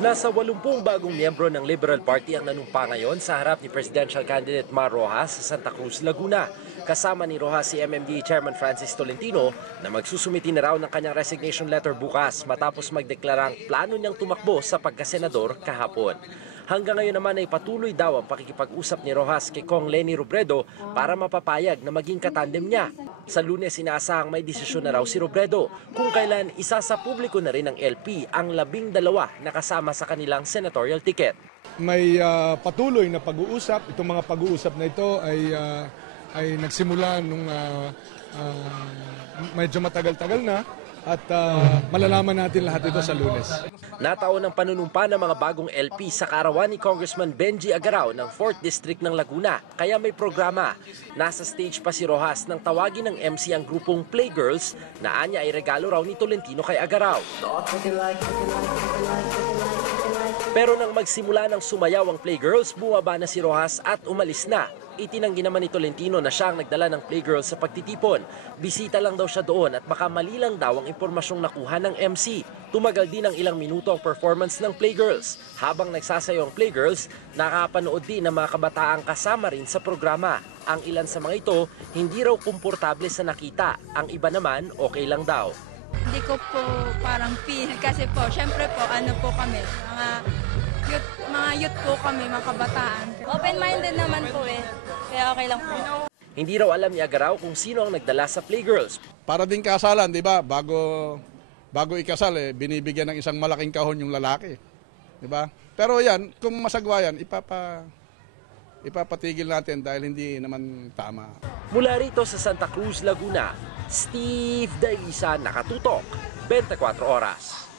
Nasa 80 bagong miyembro ng Liberal Party ang nanumpa ngayon sa harap ni Presidential Candidate Mar Rojas sa Santa Cruz, Laguna. Kasama ni Rojas si MMD Chairman Francis Tolentino na magsusumiti na raw ng kanyang resignation letter bukas matapos magdeklarang plano niyang tumakbo sa pagkasenador kahapon. Hanggang ngayon naman ay patuloy daw ang pakikipag-usap ni Rojas kay Kong Lenny Robredo para mapapayag na maging katandem niya. Sa lunes inaasahang may desisyon na raw si Robredo kung kailan isa sa publiko na rin ng LP ang labing dalawa na kasama sa kanilang senatorial ticket. may ah, patuloy na pag-uusap. Itong mga pag-uusap na ito ay ah, ay nagsimula nung ah, ah, medyo matagal-tagal na at ah, malalaman natin lahat ito sa Lunes. Nataon ang panunumpa ng mga bagong LP sa karawan ni Congressman Benji Agaraw ng 4th District ng Laguna. Kaya may programa. Nasa stage pa si Rojas nang tawagin ng MC ang grupong Playgirls na anya ay regalo raw ni Tolentino kay Agaraw. Pero nang magsimula ng sumayaw ang Playgirls, bumaba na si Rojas at umalis na. Itinanggi naman ni Tolentino na siya ang nagdala ng Playgirls sa pagtitipon. Bisita lang daw siya doon at baka mali lang daw ang impormasyong nakuha ng MC. Tumagal din ng ilang minuto ang performance ng Playgirls. Habang nagsasayaw ang Playgirls, nakapanood din ng mga kabataang kasama rin sa programa. Ang ilan sa mga ito, hindi raw komportable sa nakita. Ang iba naman, okay lang daw. Hindi ko po parang feel kasi po, syempre po, ano po kami, mga youth, mga youth po kami, mga kabataan. Open-minded naman po eh, kaya okay lang po. Hindi raw alam ni Agaraw kung sino ang nagdala sa Playgirls. Para din kasalan, di ba? Bago, bago ikasal, eh, binibigyan ng isang malaking kahon yung lalaki. Di ba? Pero yan, kung masagwa yan, ipapa, ipapatigil natin dahil hindi naman tama. Mula rito sa Santa Cruz, Laguna, Steve Daisa nakatutok, 24 oras.